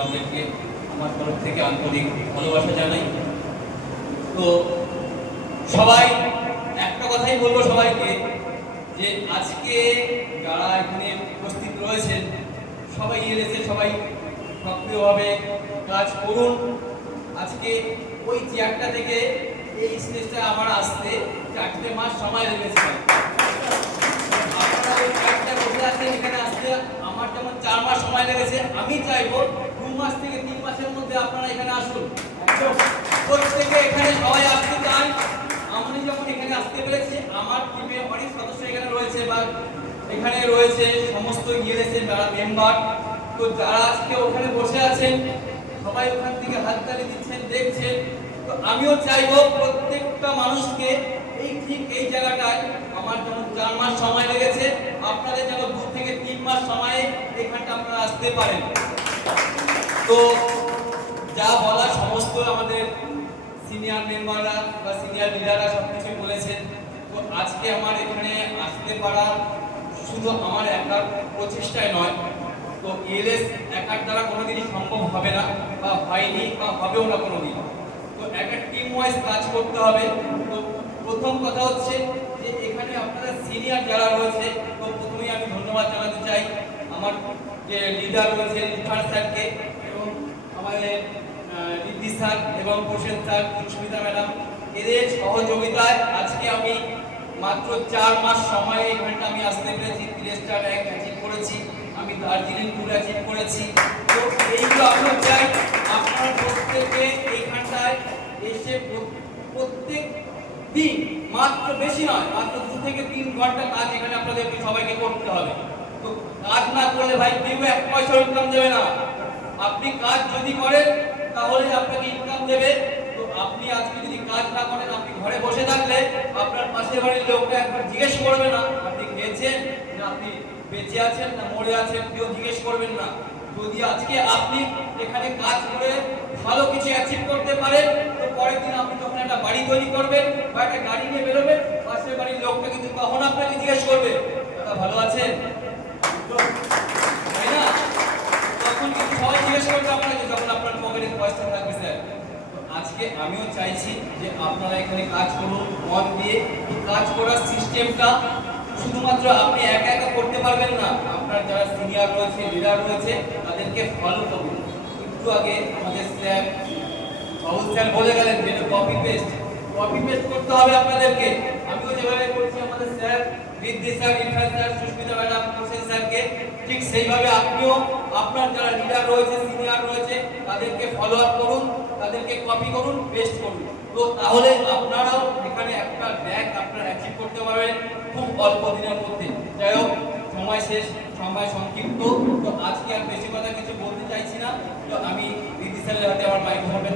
আপনাদেরকে আমার তরফ থেকে আন্তরিক ভালোবাসা জানাই। তো সবাই একটা কথাই বলবো সবাইকে, যে আজকে যারা এখানে উপস্থিত রয়েছেন সবাই সবাই সক্রিয়ভাবে কাজ করুন। আজকে ওই চেয়ারটা থেকে এই স্টেজটা আমার আসতে 4টে মাস সময় লেগেছে। আপনারা ওই চেয়ারটা বসে আছেন এখানে আসতে আমার যেমন 4 মাস সময় লেগেছে, আমি চাইবো 2 মাস থেকে 3 মাসের মধ্যে আপনারা এখানে আসুন। প্রত্যেকে এখানে সবাই আসতে চান। আমি যখন এখানে আসতে পেরেছি, আমার টিমে অনেক সদস্য এখানে রয়েছে বা এখানে রয়েছে সমস্ত যারা মেম্বার, তো যারা আজকে ওখানে বসে আছেন সবাই ওখান থেকে হাততালি দিচ্ছেন, দেখছেন। তো আমিও চাইবো প্রত্যেকটা মানুষকে ঠিক এই জায়গাটায় আমার যেমন 4 মাস সময় লেগেছে, আপনাদের যেন 2 থেকে 3 মাস সময়ে এখানটা আপনারা আসতে পারেন। তো যা বলা সমস্ত আমাদের সিনিয়র মেম্বাররা বা সিনিয়র লিডাররা সবকিছু বলেছেন। তো আজকে আমার এখানে আসতে পারা শুধু আমার একার প্রচেষ্টায় নয়, তো এলএস একার দ্বারা কোনোদিনই সম্ভব হবে না বা হয়নি বা হবেও না কোনোদিন। তো একটা টিম ওয়াইজ কাজ করতে হবে। তো প্রথম কথা হচ্ছে যে এখানে আপনারা সিনিয়র যারা রয়েছে, তো প্রথমেই আমি ধন্যবাদ জানাতে চাই আমার যে লিডার রয়েছে ইরফান স্যারকে এবং আমাদের রিদ্ধি স্যার এবং প্রসেন স্যার, সুস্মিতা ম্যাডাম, এদের সহযোগিতায় আজকে আমি মাত্র 4 মাস সময়ে এখানটা আমি আসতে পেরেছি। 30টা র্যাঙ্ক অ্যাচিভ করেছি, আমি দার্জিলিং ট্যুর অ্যাচিভ করেছি। তো এইগুলো আপনারা চাই আপনারা প্রত্যেকে এইখানটায় এসে প্রত্যেক দিন মাত্র বেশি নয়, মাত্র 2 থেকে 3 ঘন্টা কাজ এখানে আপনাদেরকে সবাইকে করতে হবে। তো কাজ না করলে ভাই কেউ 1 পয়সা ইনকাম দেবে না। আপনি কাজ যদি করেন তাহলে আপনাকে ইনকাম দেবে। তো আপনি আজকে যদি কাজ না করেন, আপনি ঘরে বসে থাকলে আপনার পাশের বাড়ির লোকটা একবার জিজ্ঞেস করবে না আপনি খেয়েছেন না আপনি বেঁচে আছেন না মরে আছেন, কেউ জিজ্ঞেস করবেন না। যদি আজকে আপনি এখানে কাজ করে ভালো কিছু অ্যাচিভ করতে পারেন, তো পরের দিন আপনি যখন একটা বাড়ি তৈরি করবেন বা একটা গাড়ি নিয়ে বেরোবেন, পাশের বাড়ির লোকটা কিন্তু তখন আপনাকে জিজ্ঞেস করবে দাদা ভালো আছেন, তাই না? তখন কিন্তু সবাই জিজ্ঞেস করবে আপনাকে যখন আপনার পকেটে পয়সা থাকবে। স্যার, আজকে আমিও চাইছি যে আপনারা এখানে কাজ করুন মন দিয়ে। কাজ করার সিস্টেমটা শুধুমাত্র আপনি একা একা করতে পারবেন না, আপনার যারা সিনিয়র রয়েছে লিডার রয়েছে তাদেরকে ফলো করুন। একটু আগে আমাদের স্যার বাবুল স্যার বলে গেলেন যে কপি পেস্ট করতে হবে আপনাদেরকে। আমিও যেভাবে করছি আমাদের sir Riddhi sir, Irfan sir, Susmita madam, Prosen স্যারকে, ঠিক সেইভাবে আপনিও আপনার যারা লিডার রয়েছে সিনিয়র রয়েছে তাদেরকে ফলো আপ করুন, তাদেরকে কপি করুন, পেস্ট করুন। তো তাহলে আপনারাও এখানে একটা র্যাঙ্ক আপনারা অ্যাচিভ করতে পারবেন খুব অল্প দিনের মধ্যে। যাই হোক, সময় শেষ, সময় সংক্ষিপ্ত। তো আজকে আর বেশি কথা কিছু বলতে চাইছি না। তো আমি রিদ্ধি স্যারের হাতে আমার মাইক্রোফোনটা